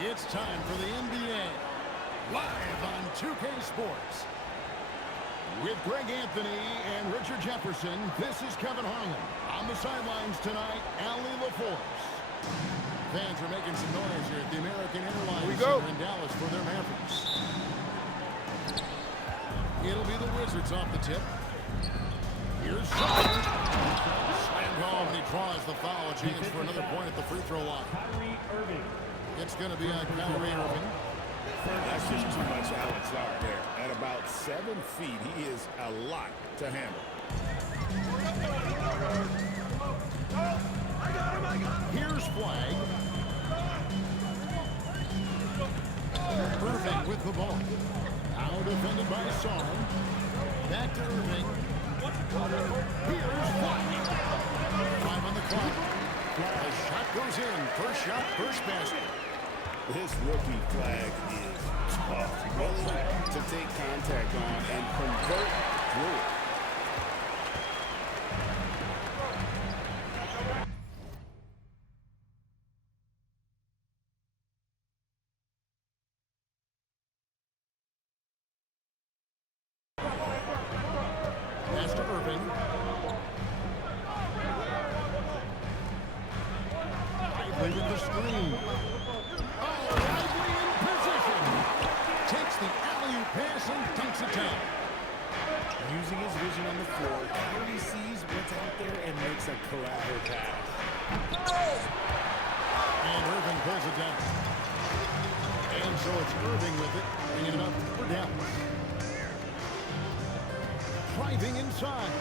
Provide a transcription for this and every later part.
It's time for the NBA, live on 2K Sports. With Greg Anthony and Richard Jefferson, this is Kevin Harlan. On the sidelines tonight, Allie LaForce. Fans are making some noise here at the American Airlines Center in Dallas for their Mavericks. It'll be the Wizards off the tip. Here's Shot. Slammed home, and he draws the foul. A chance for another point at the free throw line. It's going to be on Kyrie Irving. That's just too much Alex out there. At about 7 feet, he is a lot to handle. Here's Flag. Irving with the ball. Now defended by Sarn. Back to Irving. Here's Flag. 5 on the clock. The shot goes in. First shot, first basket. This rookie Flag is tough, willing to take contact on and convert through it. Pass to Irving. Lively with the screen. Pass and dunks it down. Using his vision on the floor, Kyrie sees what's out there and makes a collateral pass. And Irving pulls it down. And so it's Irving with it, bringing it up for Dallas. Driving inside.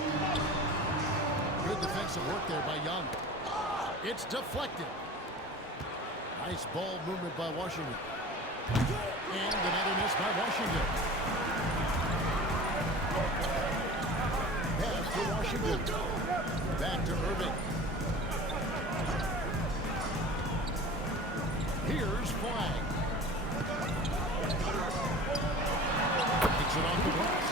Good defensive work there by Young. It's deflected. Nice ball movement by Washington. And another miss by Washington. Pass to Washington. Back to Irving. Here's Flag. Takes it off the glass.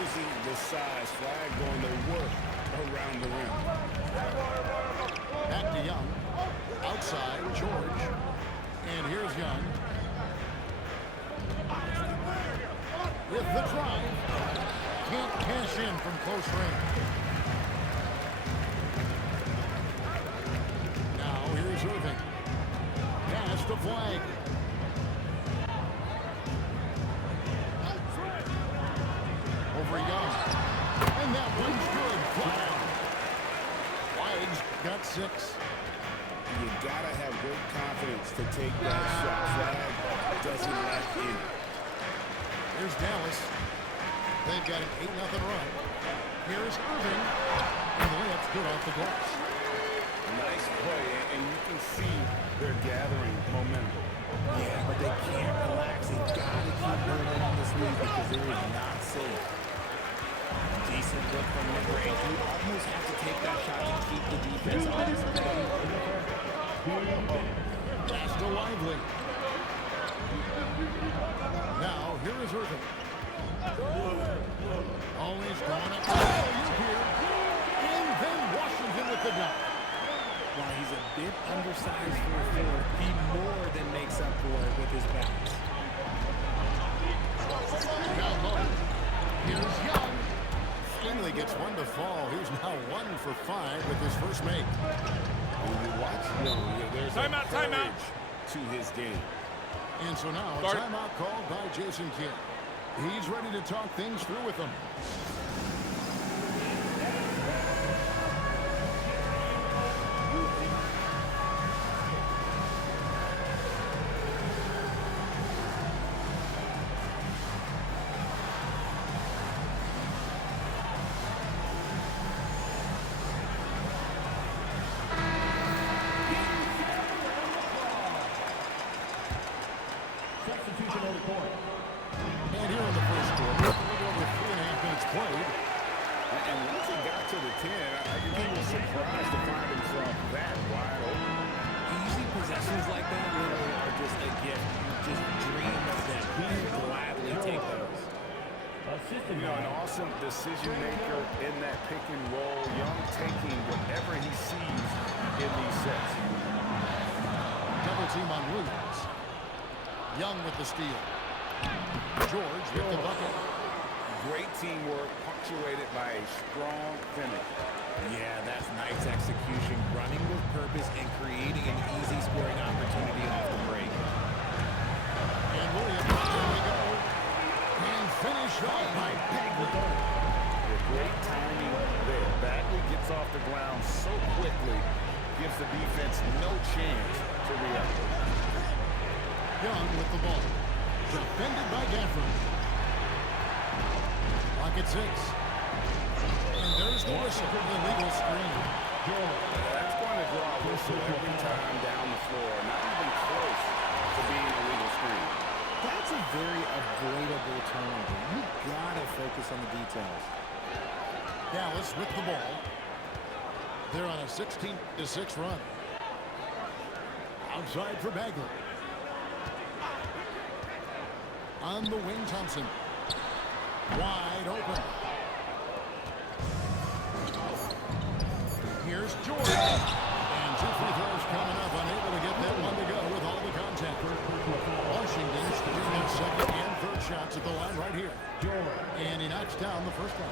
Using the size, Flag going to work around the rim. Back to Young. Outside, George. And here's Young. With the drive. Can't cash in from close range. Now here's Irving. Pass to Flag. Over Young. And that one's good. Flag. Flag's got 6. You gotta have great confidence to take that shot. Flag doesn't let in. Here's Dallas. They've got an 8-0 run. Here's Irving. And the layup's good off the glass. Nice play, and you can see they're gathering momentum. Yeah, but they can't relax. They've got to keep moving on this lead because it is not safe. Decent look from mid-range. You almost have to take that shot to keep the defense honest. Pass to Lively. Now, here is Irving. Always going up. Oh, you here. And then Washington with the dunk. While he's a bit undersized for a forward, he more than makes up for it with his bounce. Down low. Here's Young. Finley gets one to fall. He's now 1 for 5 with his first make. When you watch Young, there's timeout to his game. And so now, a timeout called by Jason Kidd. He's ready to talk things through with them. And here in the first quarter, with 3.5 minutes played. And once he got to the 10, I think he was surprised to find himself that wide open. Easy possessions like that literally are just a gift. You just dream of them. He would gladly take those. You know, an awesome decision maker in that pick and roll. Young taking whatever he sees in these sets. Double team on Williams. Young with the steal. George with the bucket. Great teamwork punctuated by a strong finish. Yeah, that's nice execution, running with purpose and creating an easy scoring opportunity off the break. And Williams, there we go. And finished off by Bagley. Great timing there. Bagley gets off the ground so quickly, gives the defense no chance to react. Young with the ball. Defended by Gafford. Lock at 6. And there's the whistle. Illegal screen. That's going to draw a whistle every time down the floor. Not even close to being a legal screen. That's a very avoidable turnover. You gotta focus on the details. Dallas with the ball. They're on a 16-6 run. Outside for Bagley. On the wing, Thompson. Wide open. Here's George. And 2 free throws coming up. Unable to get that one to go with all the contact. Washington shooting their second and third shots at the line right here. And he knocks down the first one.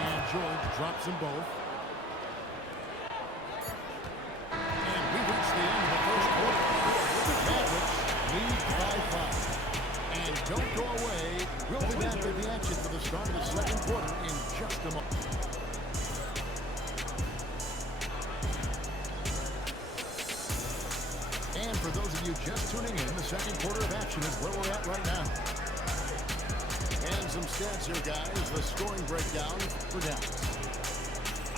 And George drops them both. And we reach the end of the first quarter. The Mavericks lead by 5. And don't go away. We'll be back with the action for the start of the second quarter in just a moment. And for those of you just tuning in, the second quarter of action is where we're at right now. And some stats here, guys. The scoring breakdown for Dallas.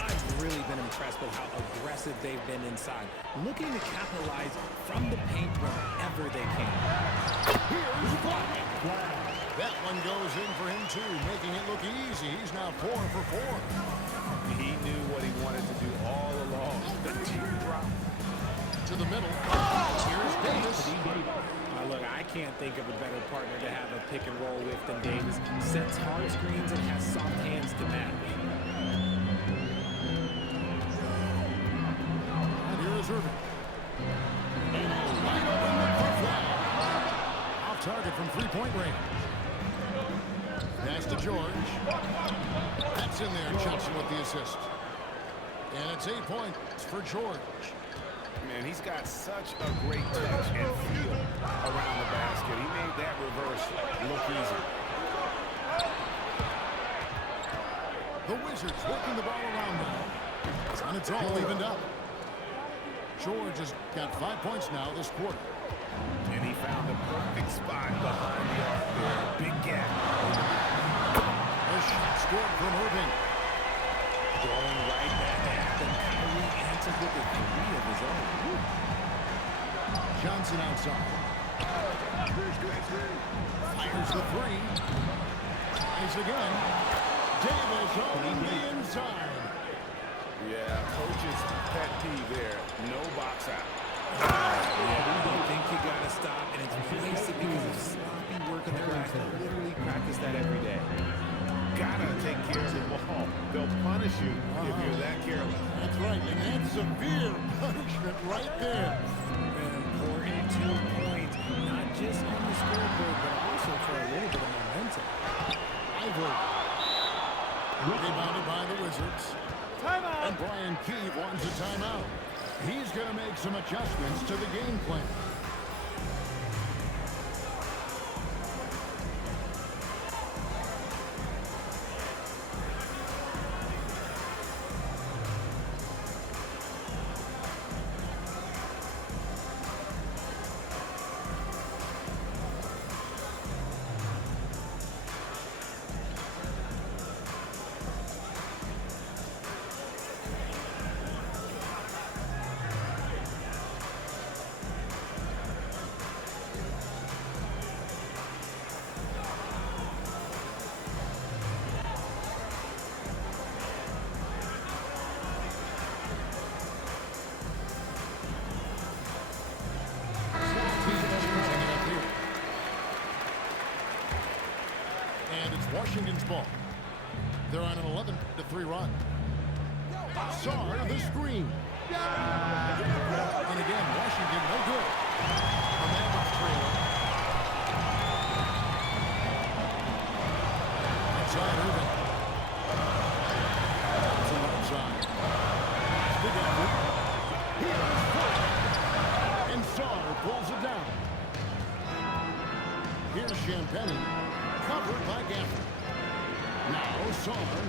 I've really been impressed with how aggressive they've been inside, looking to capitalize from the paint wherever they can. Here's Flag. That one goes in for him, too, making it look easy. He's now 4 for 4. He knew what he wanted to do all along. The teardrop. To the middle. Here's Davis. Look, I can't think of a better partner to have a pick and roll with than Davis. Sets hard screens and has soft hands to match. And here is Irving. And wide open for Flag. Off target from three-point range. Pass to George. That's in there. Johnson with the assist. And it's 8 points for George. Man, he's got such a great touch and feel around the basket. He made that reverse look easy. The Wizards working the ball around now. And it's all evened up. George has got 5 points now this quarter. And he found the perfect spot behind the arc there. Big gap. A shot scored from Irving. Going right back at them. Kyrie answered with a 3 of his own. Woo. Johnson outside. Fires the 3. Tries again. Davis on the inside. Yeah, coach's pet peeve there. No box out. Yeah, I think you got to stop, and it's basic because of sloppy work on the glass. They literally practice that every day. Gotta take care of the ball. They'll punish you if you're that careless. That's right, and that's severe punishment right there. An important 2 points, not just on the scoreboard, but also for a little bit of momentum. Ivory. Rebounded by the Wizards. Timeout. And Brian Keefe wants a timeout. He's going to make some adjustments to the game plan. Washington's ball. They're on an 11-3 run. Sarr the screen. And again, Washington no good. The Mavericks trailer. Inside Irving. To the outside. Big effort. Here's Ford. And Sarr pulls it down. Here's Champagnie. Covered by Gafford. Now Sarr.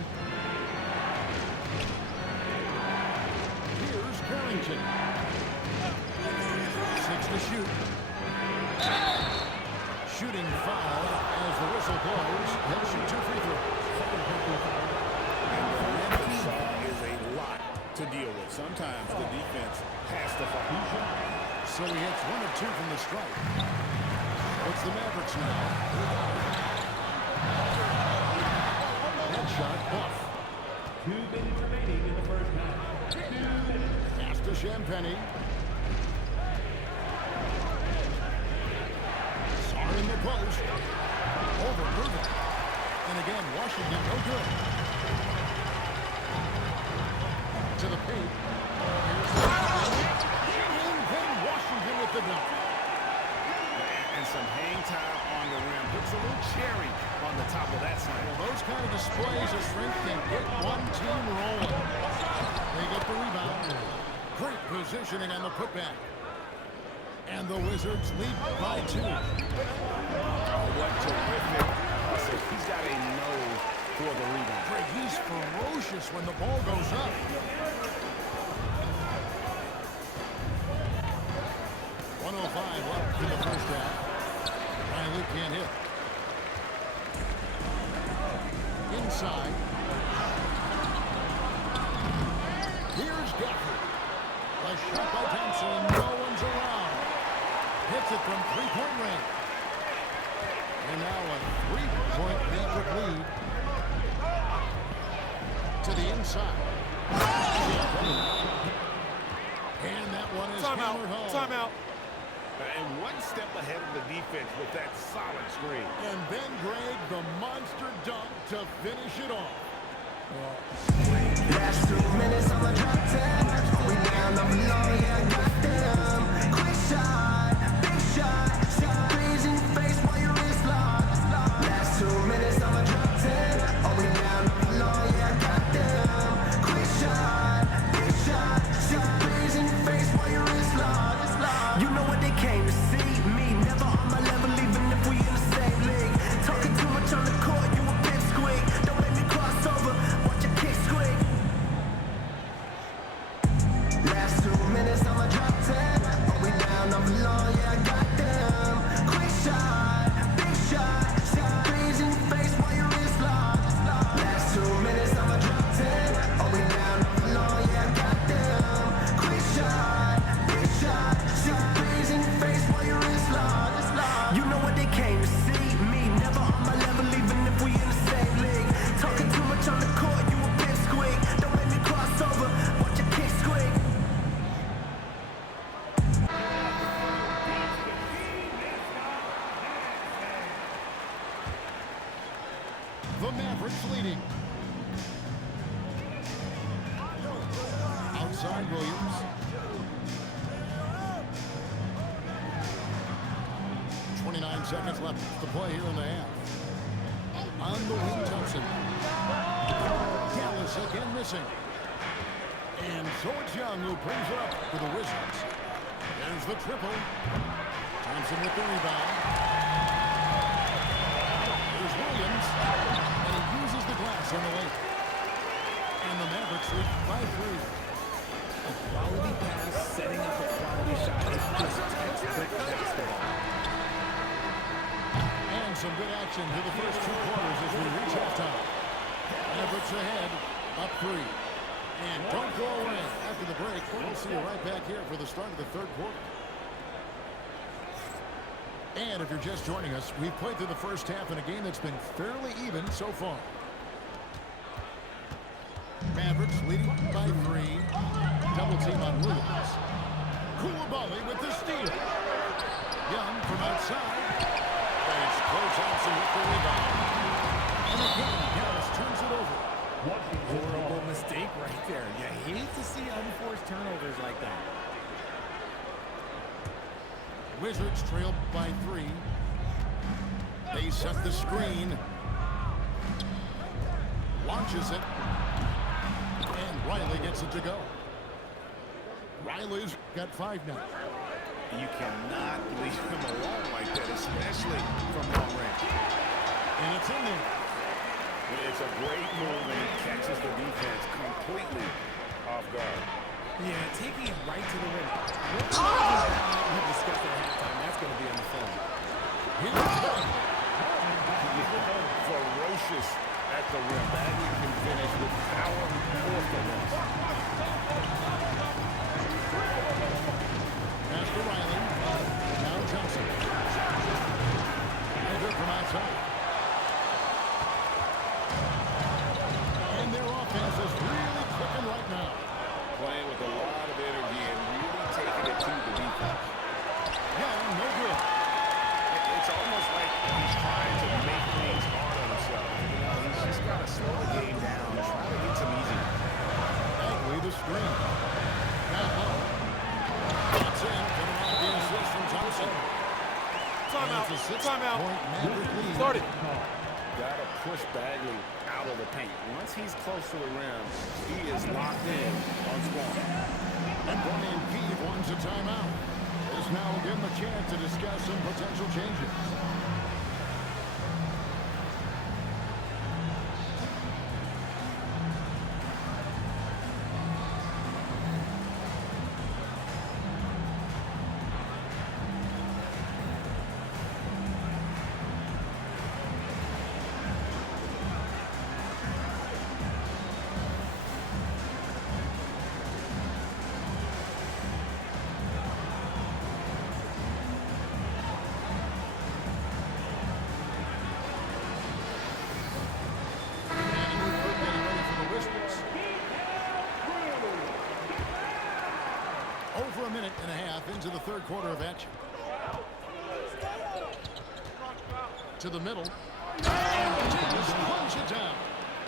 Here's Carrington. 6 to shoot. Shooting foul as the whistle blows. He'll shoot 2 free throws. And the length of ball is a lot to deal with. Sometimes the defense has to fight. So he hits 1 of 2 from the strike. It's the Mavericks now. Headshot off. 2 minutes remaining in the first half. 2 minutes. Pass to Champagnie. Sarr in the post. Over Irving. And again, Washington no good. To the paint. Here's the and then Washington with the dunk. And some hang time on the rim. Puts a little cherry on the top of that slam. Well, those kind of displays of strength can get one team rolling. They get the rebound. Great positioning on the putback. And the Wizards lead by 2. What terrific. He's got a nose for the rebound. Greg, he's ferocious when the ball goes up. Left in the first half. Riley can't hit. Inside. Here's Gafford. A shot by Thompson. No one's around. Hits it from three-point range. And now a three-point Maverick lead. To the inside. And that one is hammered home. Timeout. And one step ahead of the defense with that solid screen. And then Greg, the monster dunk to finish it off. Last 2 minutes on the drop 10. We down on the low, yeah, I got them. Quick shot, big shot. Stick threes in your face while your wrist locked. Last 2 minutes on the drop 10. Oh, we down on the low, yeah, I got them. Quick shot, big shot. Stick threes in your face while your wrist locked. You know what they came to see? Me, never on my level, even if we in the same league. Talking too much on the court, you a pipsqueak. Don't make me cross over, watch your kick squeak. Last 2 minutes, I'ma drop 10. Are we down on the low? Yeah, I got them. Quick shot, big shot. Stick threes in your face while your wrist locked. Last 2 minutes, I'ma drop 10. Are we down on the low? Yeah, I got them. Quick shot, big shot. Stick threes in your face while your wrist locked. You know what they came to see? Me, never on my level, even if we in the same league. Talking too much on the court, you a pipsqueak. Don't make me cross over, watch your kick squeak. The Mavericks leading. Outside Williams. 29 seconds left to play here in the half. On the wing, Thompson. Dallas again missing. And so it's Young who brings it up for the Wizards. There's the triple. Thompson with the rebound. Here's Williams. And he uses the glass on the lane. And the Mavericks lead by 3. A quality pass, setting up a quality shot. It's just textbook basketball. And some good action to the first 2 quarters as we reach halftime. Mavericks ahead, up 3. And don't go away after the break. We'll see you right back here for the start of the 3rd quarter. And if you're just joining us, we've played through the first half in a game that's been fairly even so far. Mavericks leading by 3. Double team on Williams. Koulibaly with the steal. Young from outside. And it's Klay Thompson with the rebound. And again, Dallas turns it over. Horrible mistake right there. You hate to see unforced turnovers like that. Wizards trail by 3. They set the screen. Launches it. And Riley gets it to go. Riley's got 5 now. You cannot leave him alone like that, especially from long range. And it's in there. It's a great move, and he catches the defense completely off guard. Yeah, taking it right to the rim. We discussed at halftime. That's going to be on the phone. Ferocious at the rim. Bagley can finish with power or finesse. Pass to Riley. Now Johnson. And here from outside. And their offense is really clicking right now. Playing with a lot of energy and really taking it to the defense. Yeah, no good. It's almost like he's trying to make things hard on himself. You know, he's just got to slow the game down, try to get some easy. Bagley the screen. Now that's in. Coming off the assist from Johnson. Timeout. And it's a Timeout. 6-point Maverick lead. Start it. Got to push Bagley out of the paint. Once he's close to the rim, he is locked in on scoring. And Brian Keefe wants a timeout. This now will give him a chance to discuss some potential changes. Over a minute and a half into the third quarter of action. To the middle. And Davis punch it down.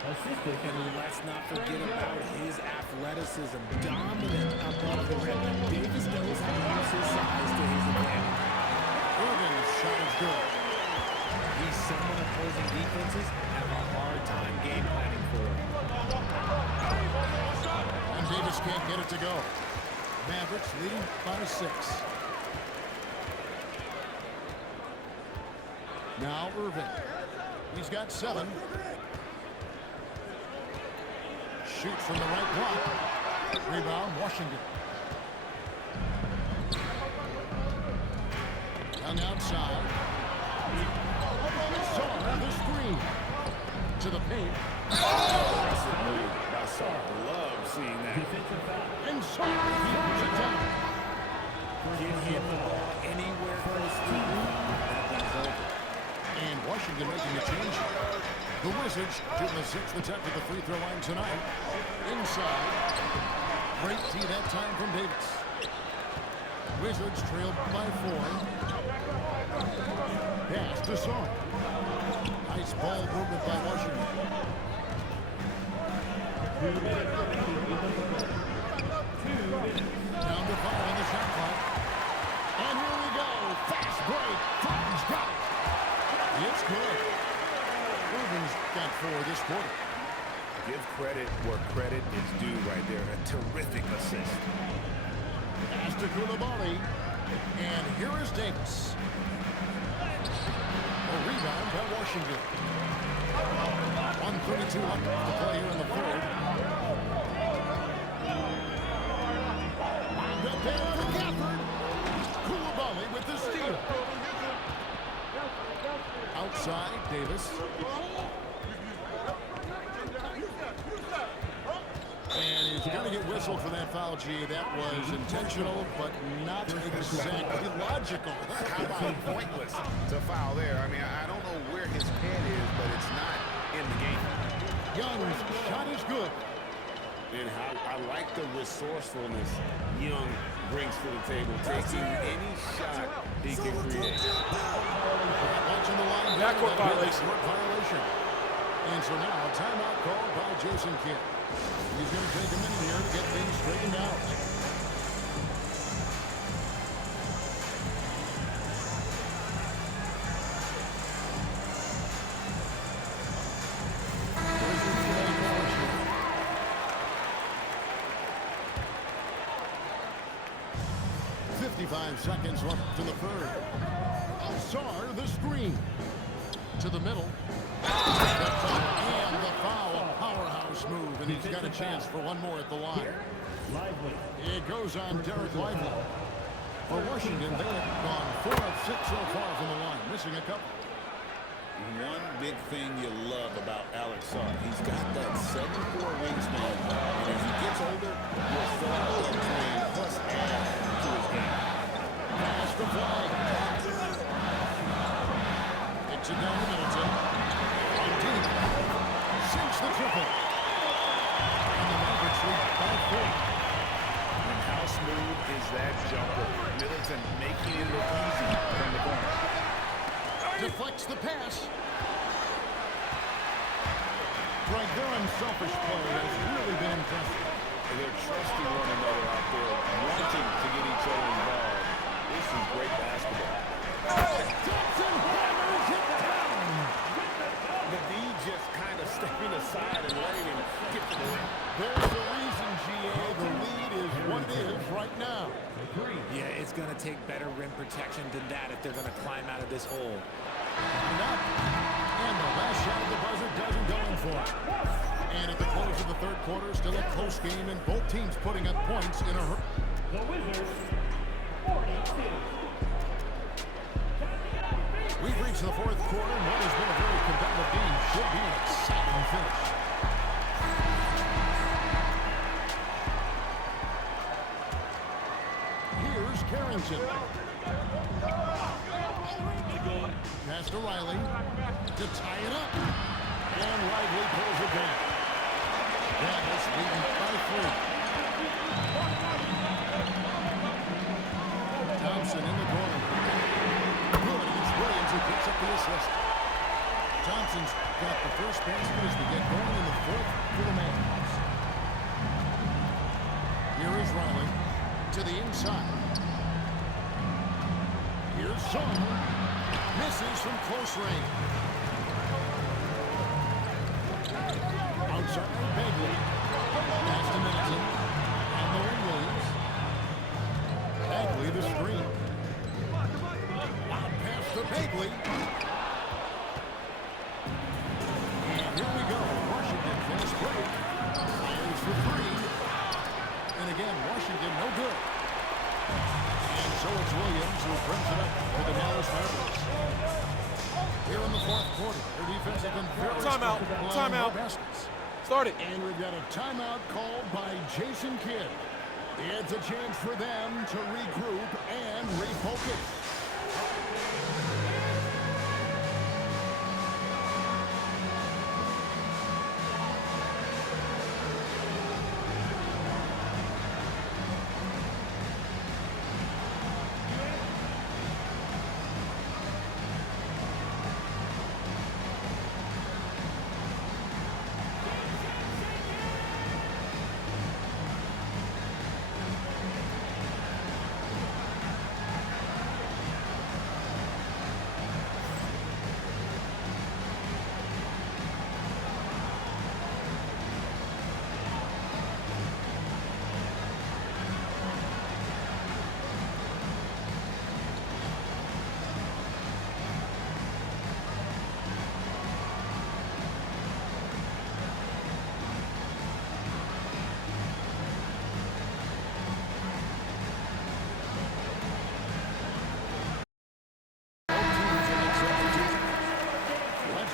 And let's not forget about his athleticism. Dominant above the rim. Davis knows how to use his size to his advantage. Irvin's shot is good. He's someone opposing defenses have a hard time game planning for. And Davis can't get it to go. Mavericks leading by 6. Now Irvin. He's got 7. Shoots from the right block. Rebound, Washington. Young outside. Saw the screen. To the paint. Aggressive move by Saul. Love seeing that. And Saw throws it down. Give him the ball anywhere close to the rim. That one's over. And Washington making a change. The Wizards shooting the 6th attempt at the free throw line tonight. Inside. Great tee that time from Davis. Wizards trailed by 4. Pass to Saul. Nice ball movement by Washington. 2 minutes remaining in the third. 2 minutes. Down to 5 on the shot clock. And here we go. Fast break. Thornton's got it. It's good. Irvin's got 4 this quarter. Give credit where credit is due right there. A terrific assist. Pass to Koulibaly. And here is Davis. A rebound by Washington. 1:32 left to play here in the third. The pair for Gafford. Koulibaly with the steal. Outside, Davis. And he's going to get whistled for that foul, G. That was intentional, but not exactly logical. How about pointless to foul there? I mean, I don't know where his head is, but it's not in the game. Young's shot is good. And how I like the resourcefulness Young brings to the table, taking any shot he can create. Watching the line. Backcourt violation. Violation. And so now a timeout called by Jason Kidd. He's going to take a minute here to get things straightened out. 55 seconds left in the third. Alzar, the screen. To the middle. And the foul, a powerhouse move, and he's got a chance for one more at the line. Lively. It goes on Derek Lively. For Washington, they have gone 4 of 6 so far from the line, missing a couple. One big thing you love about Alex Sarr, he's got that 7'4" wingspan, and as he gets older, he'll fill out that frame plus add to his game. Pass the flag. It's it down to Middleton. On deep. Sinks the triple. And the Mavericks lead by 4. And how smooth is that jumper? Middleton making it look easy from the corner. Deflects the pass. Greg, their unselfish play has really been impressive. They're trusting one another out there, wanting to get each other involved. This is great basketball. Johnson hammers it down. The just kind of stepping aside and letting him get to the rim. There's a reason, GA. The lead is what it is right now. Yeah, it's going to take better rim protection than that if they're going to climb out of this hole. And the last shot of the buzzer doesn't go in for it. And at the close of the third quarter, still a close game, and both teams putting up points in a hurry. The Wizards, 42. We've reached the fourth quarter, and what has been a very competitive game should be an exciting finish. Here's Carrington. Pass to Riley to tie it up. And Lively pulls it down. Dallas leading by 3. Thompson in the corner. Good, it's Williams who picks up the assist. Thompson's got the first basket as we get going in the fourth for the Mavericks. Here is Riley to the inside. Here's Son. Misses from close range. Outside Bagley. Pass to Middleton. And Lauren Williams. Bagley the screen. Out pass to Bagley. And here we go. Washington fast break. Fires for 3. And again, Washington no good. And so it's Williams who brings it up to the Dallas Mavericks. Here in the fourth quarter, their defense has been very Timeout. strong. Timeout. Baskets. Start it. And we've got a timeout called by Jason Kidd. It's a chance for them to regroup and refocus.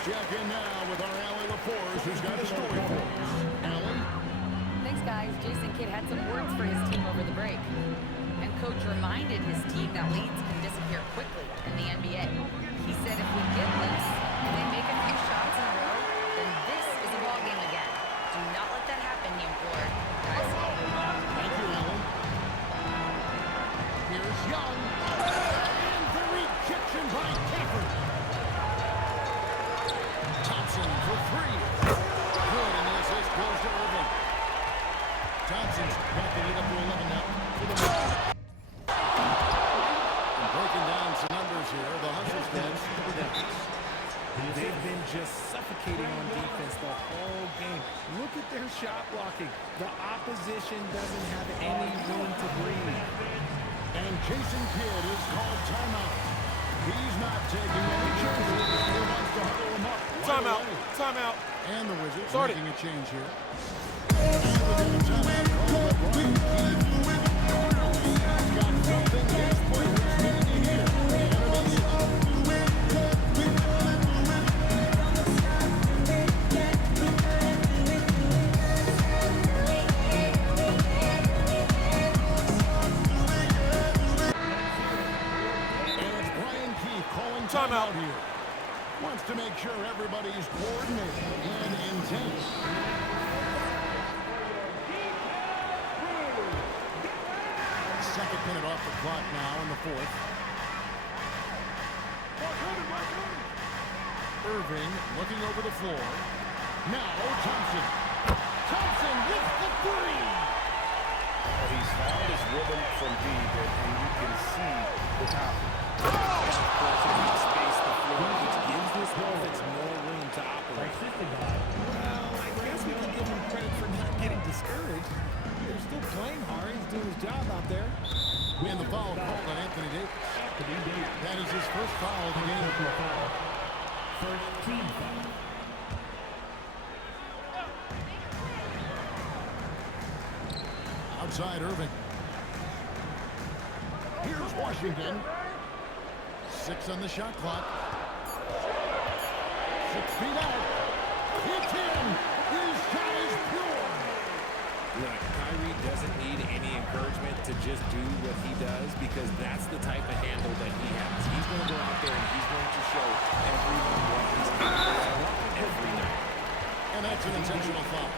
Check in now with our Allie LaForce, who's got a story for us. Allie? Thanks, guys. Jason Kidd had some words for his team over the break. And coach reminded his team that leads can disappear quickly in the NBA. He said if we get loose and they make a few shots in a row, then this is a ball game again. Do not let that happen, he implored. Guys. Thank you, Allie. Here's Young. And the rejection by Cafford. Thompson for 3. Good, and the assist goes to Irving. Thompson's got the lead up to 11 now for the Mavericks. And breaking down some numbers here, the hustle stats for the Dallas. They've been just suffocating on defense the whole game. Look at their shot blocking. The opposition doesn't have any room to breathe. And Jason Kidd is called timeout. He's not taking any chances. He wants to huddle him up. Timeout. Timeout. And the Wizards Sorry. making a change here. And we'll get a timeout call by Brian Keefe. Clearly, he's got something his players need to hear. Timeout here. Wants to make sure everybody's coordinated and intense. Second minute off the clock now in the fourth. Irving looking over the floor. Now Thompson. Thompson with the three. Well, he's found his rhythm from deep, and you can see the confidence. Space the floor, which gives this offense more room to operate. Well, I guess we can give him credit for not getting discouraged. They're still playing hard. He's doing his job out there. And the foul called on Anthony Davis. That is his first foul of the game. First team foul. Outside Irving. Here's Washington. 6 on the shot clock. 6 feet out. It's in. His shot is pure. Look, Kyrie doesn't need any encouragement to just do what he does because that's the type of handle that he has. He's going to go out there and he's going to show everyone what he's capable of every night. And that's an intentional foul.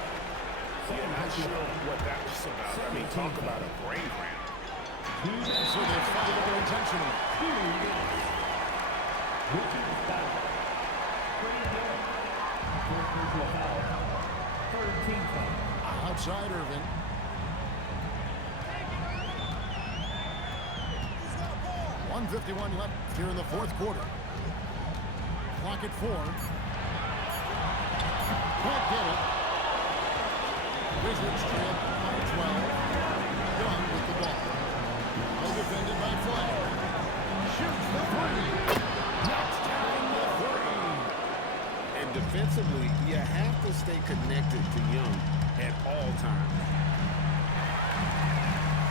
Yeah, not sure what that was about. I mean, talk about a brain cramp. So they fouled him intentionally. Third team foul. Outside Irving. .151 left here in the fourth quarter. Clock at 4. Can't get it. Wizards trail by 12. Young with the ball. Well defended by Flagg. Shoots the three. Knocks down the three. And defensively, you have to stay connected to Young at all times.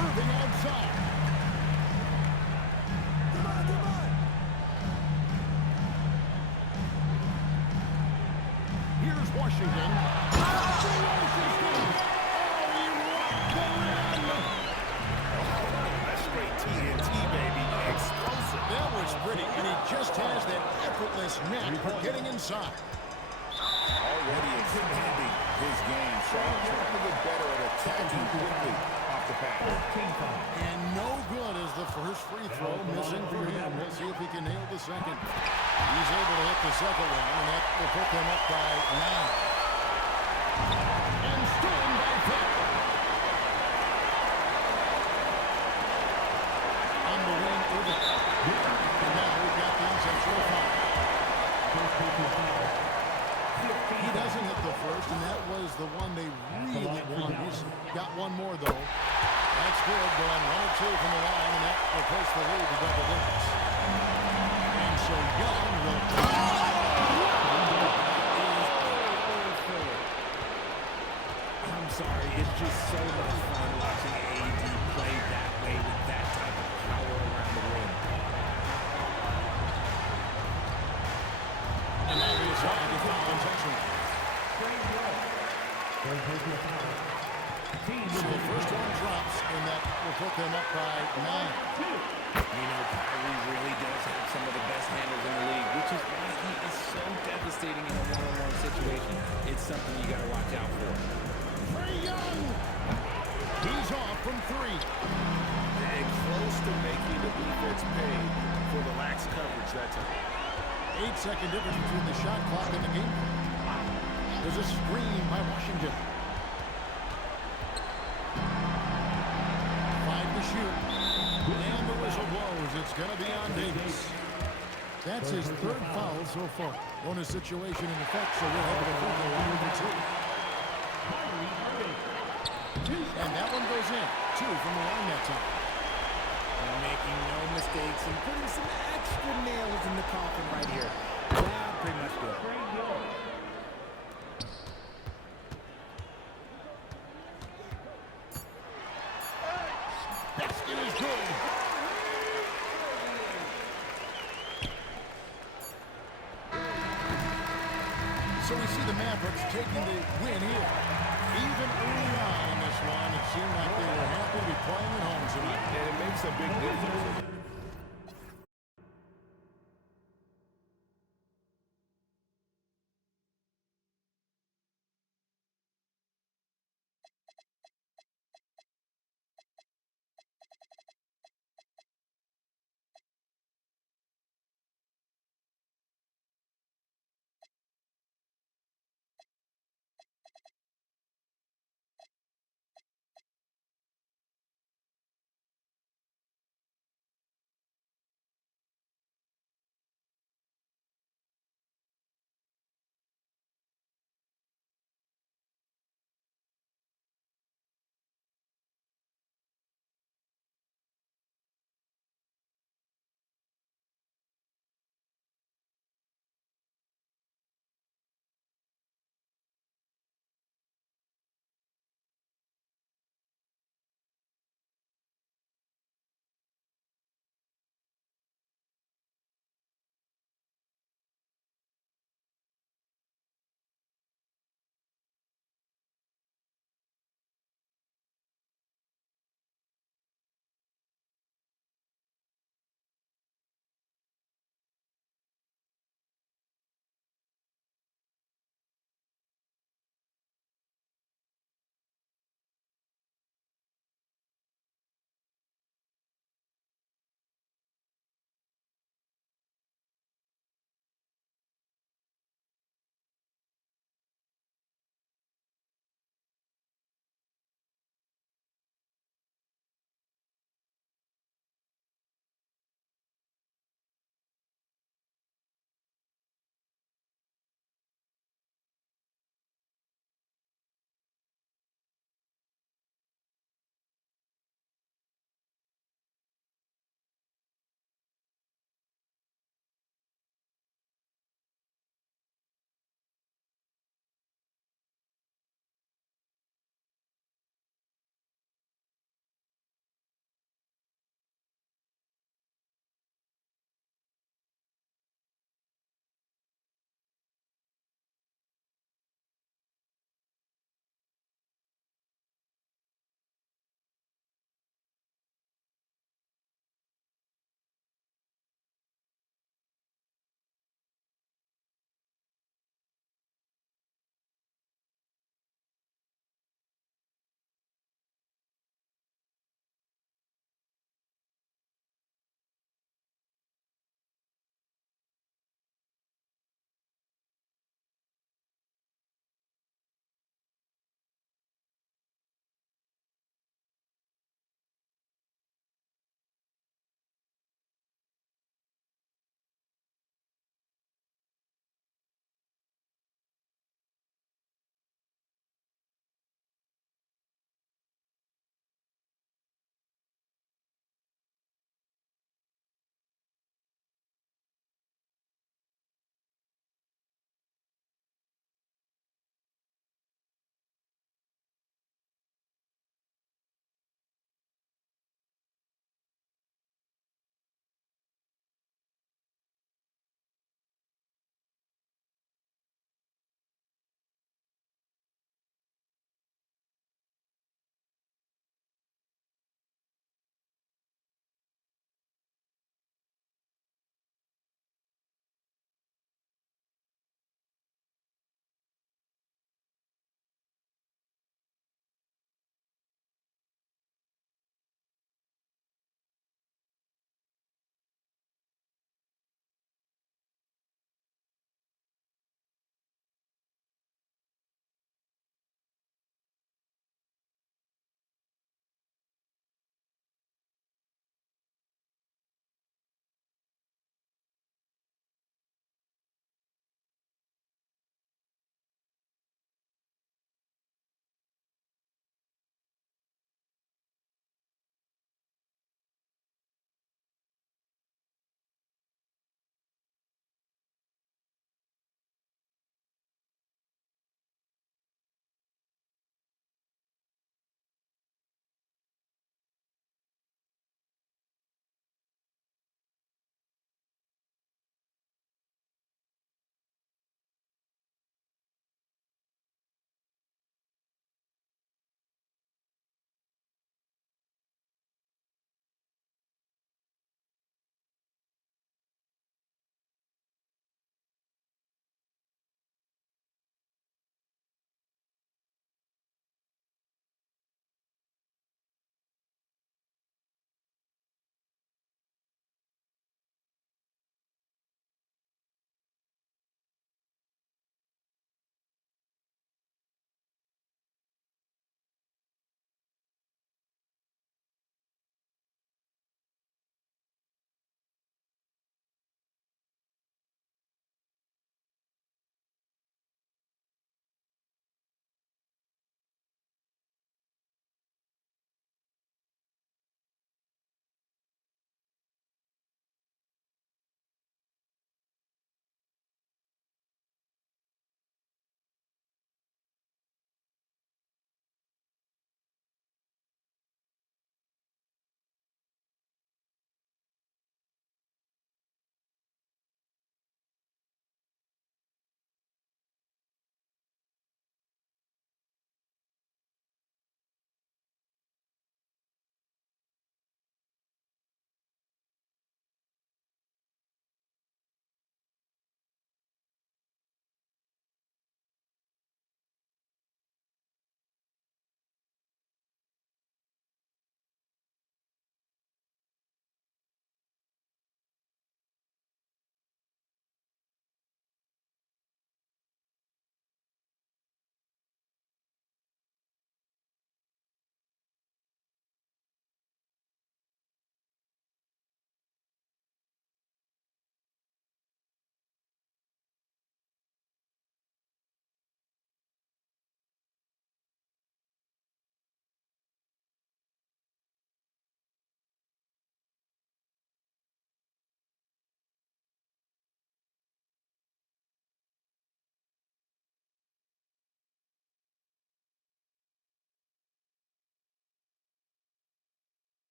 Irving outside. Here's Washington. That's straight TNT, baby. Explosive. That was pretty, and he just has that effortless knack for getting inside. Already expanding his game. Trying to get better at attacking quickly off the pass. And no good is the first free throw missing for him. We'll see if he can nail the second. He's able to hit the second one, and that will put them up by 9. And stolen by Pitt. On the wing, Irving. And now we've got the intentional foul. He doesn't hit the first, and that was the one they really wanted. He's got one more, though. That's good, but on 1 or 2 from the line, and that will push the lead to double digits. And so Young will... I'm sorry, it's just so much fun watching AD play that way with that type of power around the rim. And now he decided to foul intentionally. So the first one drops, and that will put them up by 9. You know, Kyrie really does have some of the best handles in the league, which is why he is so devastating in a one-on-one situation. It's something you got to watch out for. Trae Young! He's off from 3. And close to making the defense pay for the lax coverage that time. 8-second difference between the shot clock and the game. There's a screen by Washington. 5 to shoot. And the whistle blows. It's going to be on Davis. That's his 3rd foul so far. Bonus situation in effect, so we'll have a free throw line for 2. And that one goes in. 2 from the line that time. Making no mistakes and putting some extra nails in the coffin right here. That pretty much good. Basket is good. So we see the Mavericks taking the win here. Even early on in this one, it seemed like they were happy to be playing at home tonight. And it makes a big difference.